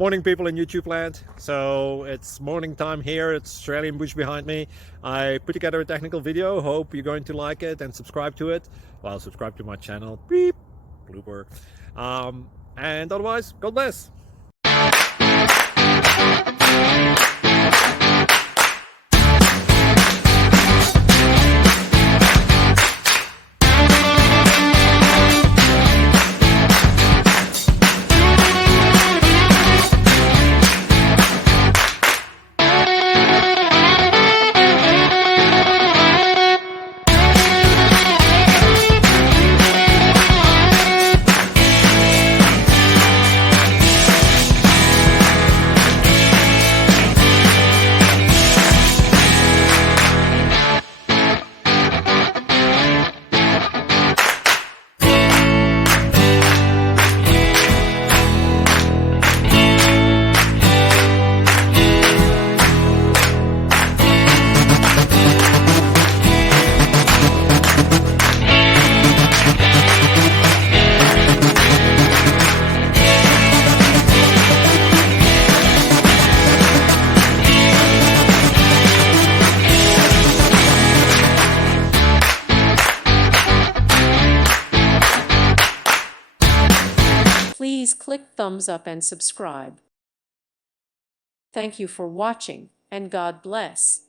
Morning, people in YouTube land. So it's morning time here. It's Australian bush behind me. I put together a technical video. Hope you're going to like it and subscribe to it. Well, subscribe to my channel. Beep, blooper. And otherwise, God bless. Please click thumbs up and subscribe. Thank you for watching, and God bless.